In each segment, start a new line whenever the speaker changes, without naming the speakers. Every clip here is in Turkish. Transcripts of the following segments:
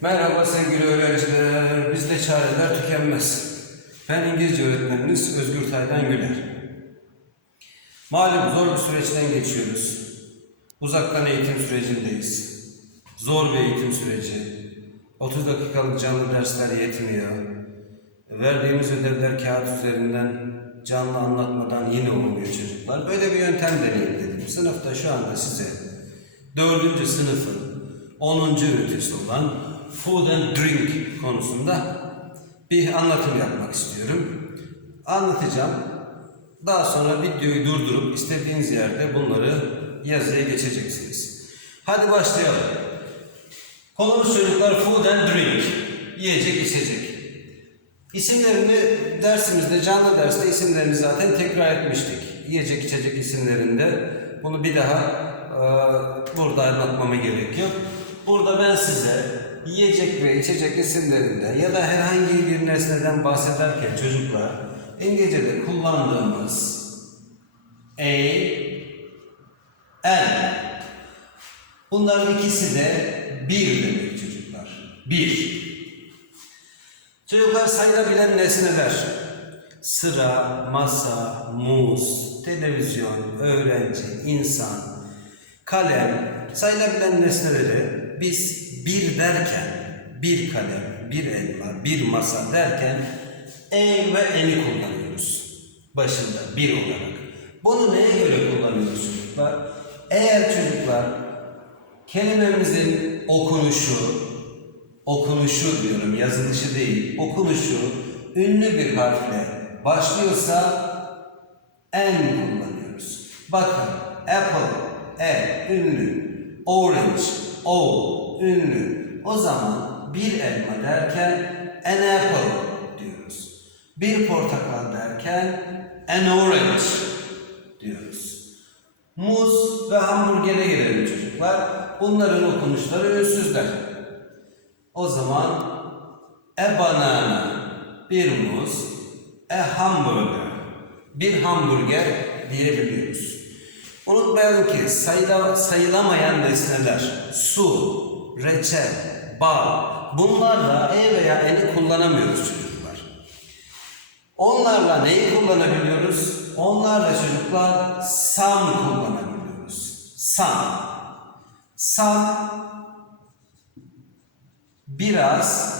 Merhaba sevgili öğrenciler. Bizde çareler tükenmez. Ben İngilizce öğretmeniniz Özgür Taylan Güler. Malum zor bir süreçten geçiyoruz. Uzaktan eğitim sürecindeyiz. Zor bir eğitim süreci. 30 dakikalık canlı dersler yetmiyor. Verdiğimiz ödevler kağıt üzerinden canlı anlatmadan yine olmuyor çocuklar. Böyle bir yöntem deneyim dedim. Sınıfta şu anda size dördüncü sınıfın 10. ünitesi olan Food and Drink konusunda bir anlatım yapmak istiyorum. Anlatacağım. Daha sonra videoyu durdurup istediğiniz yerde bunları yazıya geçeceksiniz. Hadi başlayalım. Konumuz çocuklar Food and Drink. Yiyecek, içecek. İsimlerini dersimizde, canlı derste isimlerini zaten tekrar etmiştik. Yiyecek, içecek isimlerinde. Bunu bir daha e, burada anlatmama gerek yok. Burada ben size yiyecek ve içecek isimlerinde ya da herhangi bir nesneden bahsederken çocuklar İngilizce'de kullandığımız a, n bunların ikisi de bir demek çocuklar. Bir. Çocuklar sayılabilen nesneler. Sıra, masa, muz, televizyon, öğrenci, insan, kalem sayılabilen nesneleri biz bir derken, bir kalem, bir elma, bir masa derken e ve eni kullanıyoruz. Başında bir olarak. Bunu neye göre kullanıyoruz çocuklar? Eğer çocuklar kelimemizin okunuşu, okunuşu diyorum, yazılışı değil, okunuşu ünlü bir harfle başlıyorsa en kullanıyoruz. Bakın, apple, e, ünlü, orange, o, ünlü. O zaman bir elma derken an apple diyoruz. Bir portakal derken an orange diyoruz. Muz ve hamburgere girelim çocuklar. Bunların okunuşları ünsüzler. O zaman a banana bir muz, a hamburger bir hamburger diyebiliyoruz. Unutmayalım ki sayıla, sayılamayan nesneler su, reçel, bal bunlarla e veya eni kullanamıyoruz çocuklar. Onlarla neyi kullanabiliyoruz? Onlarla çocuklar some kullanabiliyoruz. Some. Some biraz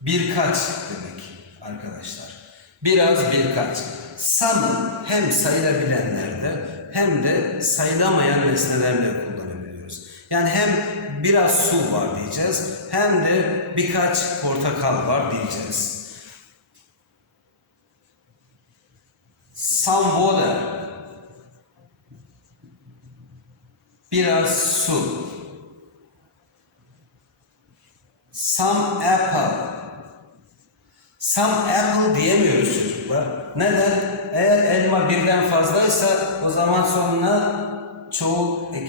birkaç demek arkadaşlar. Biraz birkaç. Some hem sayılabilenlerde hem de sayılamayan nesnelerle kullanabiliyoruz. Yani hem biraz su var diyeceğiz hem de birkaç portakal var diyeceğiz. Some water. Biraz su. Some apple. Some apple diyemiyoruz çocuklar. Neden? Eğer elma birden fazlaysa o zaman sonuna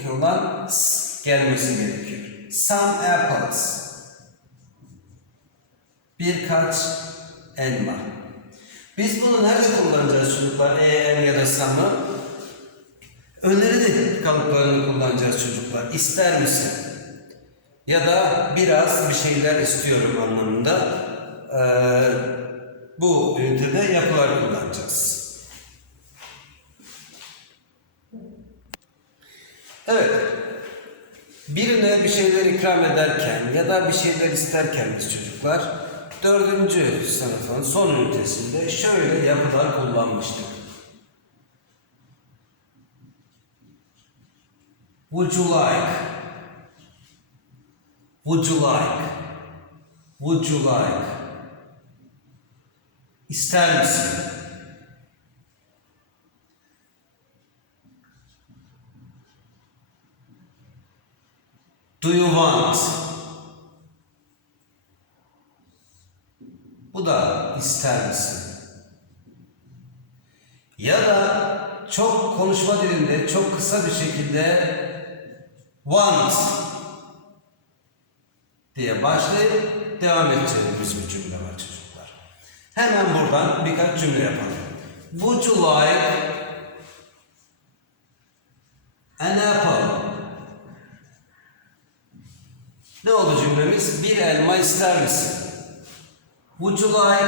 olan s gelmesi gerekiyor. Some apples. Birkaç elma. Biz bunu nerede kullanacağız çocuklar? Eğer ya da sam'ı. Öneri de kalıplarını kullanacağız çocuklar. İster misin? Ya da biraz bir şeyler istiyorum anlamında. Ee, bu ünitede yapılar kullanacağız. Evet. Birine bir şeyler ikram ederken ya da bir şeyler isterken biz çocuklar dördüncü sınıfın son ünitesinde şöyle yapılar kullanmıştık. Would you like? Would you like? Would you like? İster misin? Do want? Bu da ister misin? Ya da çok konuşma dilinde çok kısa bir şekilde want diye başlayıp devam edeceğimiz bir cümle var çocuklar. Hemen buradan birkaç cümle yapalım. Would you like an apple? Cümlemiz? Bir elma ister misin? Would you like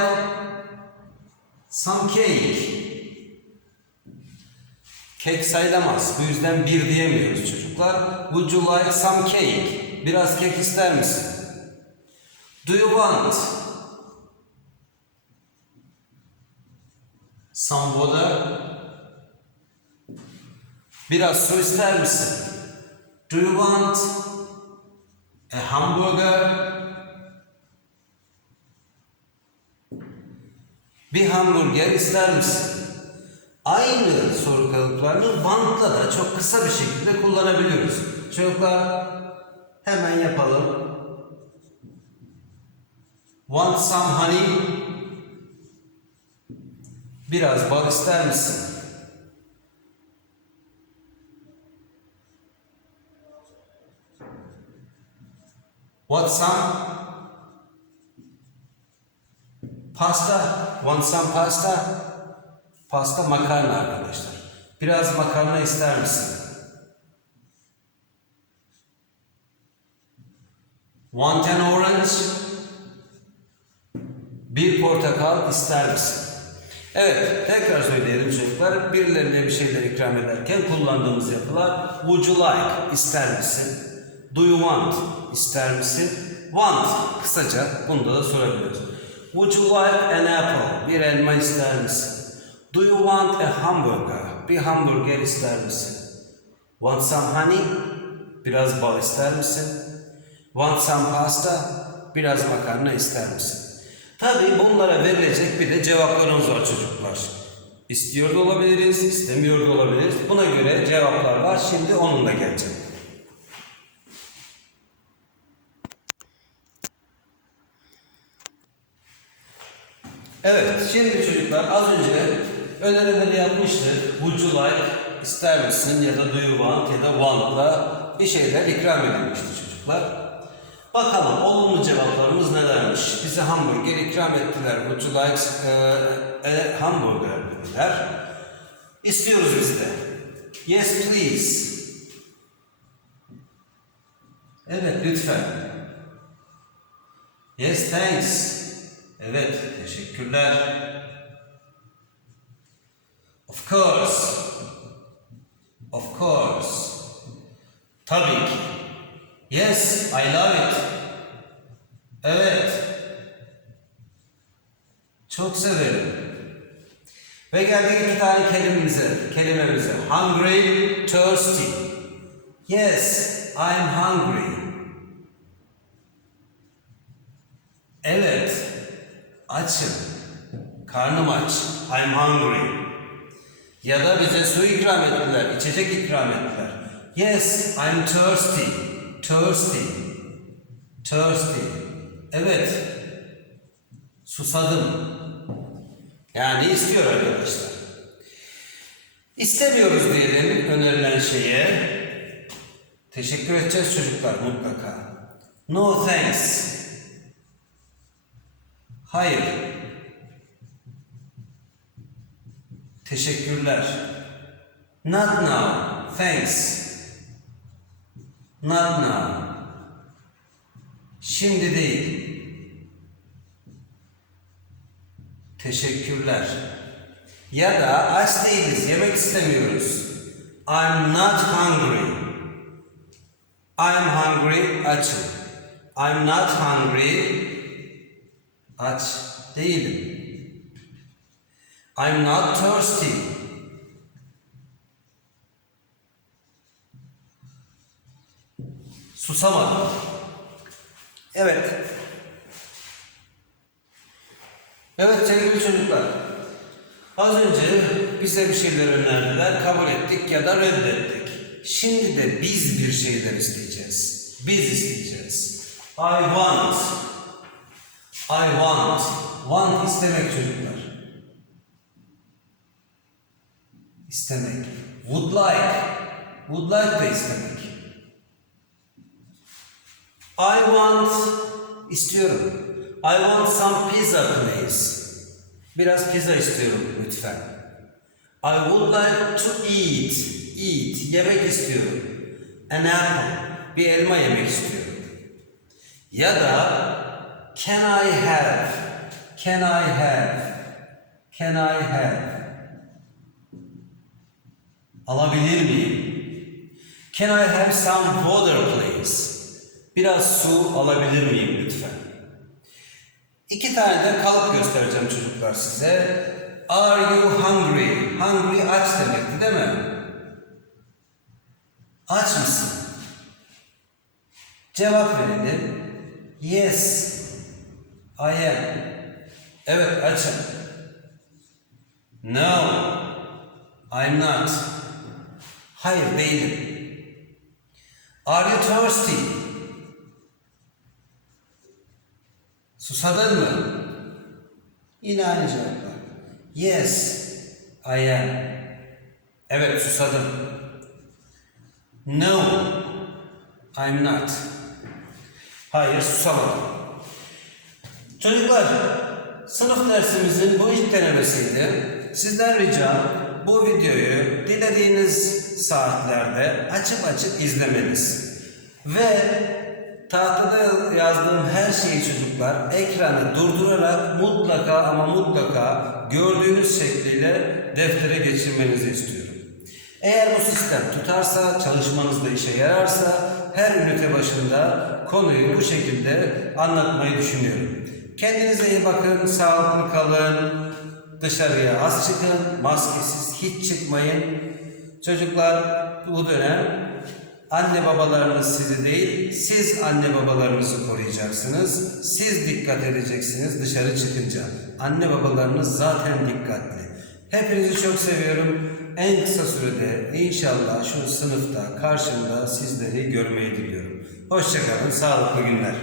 some cake? Kek sayılamaz. Bu yüzden bir diyemiyoruz çocuklar. Would you like some cake? Biraz kek ister misin? Do you want some water? Biraz su ister misin? Do you want a hamburger? Bir hamburger ister misin? Aynı soru kalıplarını want'la da çok kısa bir şekilde kullanabiliyoruz. Çocuklar hemen yapalım. Want some honey? Biraz bal ister misin? Want some pasta? Want some pasta? Pasta makarna arkadaşlar. Biraz makarna ister misin? Want an orange? Bir portakal ister misin? Evet, tekrar söyleyelim çocuklar. Birilerine bir şeyler ikram ederken kullandığımız yapılar Would you like? ister misin? Do you want? ister misin? Want, kısaca bunu da sorabiliriz. Would you like an apple? Bir elma ister misin? Do you want a hamburger? Bir hamburger ister misin? Want some honey? Biraz bal ister misin? Want some pasta? Biraz makarna ister misin? Tabii bunlara verilecek bir de cevaplarımız var çocuklar. İstiyor da olabiliriz, istemiyor da olabiliriz. Buna göre cevaplar var. Şimdi onunla geleceğim. Evet, şimdi çocuklar az önce önerileri yapmıştık. Would you like, ister misin ya da do you want ya da want'la bir şeyler ikram edilmişti çocuklar. Bakalım olumlu cevaplarımız nelermiş? Bize hamburger ikram ettiler. Would you like e, a hamburger dediler. İstiyoruz biz de. Yes please. Evet lütfen. Yes thanks. Evet teşekkürler. Of course. Of course. Tabii ki. Yes, I love it. Evet. Çok severim. Ve geldik iki tane kelimemize, kelimemize. Hungry, thirsty. Yes, I'm hungry. Evet, açım. Karnım aç. I'm hungry. Ya da bize su ikram ettiler, içecek ikram ettiler. Yes, I'm thirsty. Thirsty. Thirsty. Evet. Susadım. Yani istiyor arkadaşlar. İstemiyoruz diyelim önerilen şeye. Teşekkür edeceğiz çocuklar mutlaka. No thanks. Hayır. Teşekkürler. Not now. Thanks. Not now. Şimdi değil. Teşekkürler. Ya da aç değiliz, yemek istemiyoruz. I'm not hungry. I'm hungry, açım. I'm not hungry, aç değilim. I'm not thirsty. Susamadım. Evet. Evet sevgili çocuklar. Az önce bize bir şeyler önerdiler, kabul ettik ya da reddettik. Şimdi de biz bir şeyler isteyeceğiz. Biz isteyeceğiz. I want. I want. Want istemek çocuklar. İstemek. Would like. Would like de istemek. I want istiyorum. I want some pizza please. Biraz pizza istiyorum lütfen. I would like to eat. Eat. Yemek istiyorum. An apple. Bir elma yemek istiyorum. Ya da can I have? Can I have? Can I have? Alabilir miyim? Can I have some water please? Biraz su alabilir miyim lütfen? İki tane de kalıp göstereceğim çocuklar size. Are you hungry? Hungry aç demekti değil mi? Aç mısın? Cevap verelim. Yes, I am. Evet, açım. No, I'm not. Hayır, değilim. Are you thirsty? Susadın mı? Yine aynı cevaplar. Yes, I am. Evet, susadım. No, I'm not. Hayır, susamadım. Çocuklar, sınıf dersimizin bu ilk denemesiydi. Sizden ricam bu videoyu dilediğiniz saatlerde açıp açıp izlemeniz. Ve tahtada yazdığım her şeyi çocuklar ekranı durdurarak mutlaka ama mutlaka gördüğünüz şekliyle deftere geçirmenizi istiyorum. Eğer bu sistem tutarsa, çalışmanızda işe yararsa her ünite başında konuyu bu şekilde anlatmayı düşünüyorum. Kendinize iyi bakın, sağlıklı kalın, dışarıya az çıkın, maskesiz hiç çıkmayın. Çocuklar bu dönem anne babalarınız sizi değil, siz anne babalarınızı koruyacaksınız. Siz dikkat edeceksiniz dışarı çıkınca. Anne babalarınız zaten dikkatli. Hepinizi çok seviyorum. En kısa sürede inşallah şu sınıfta karşımda sizleri görmeyi diliyorum. Hoşçakalın, sağlıklı günler.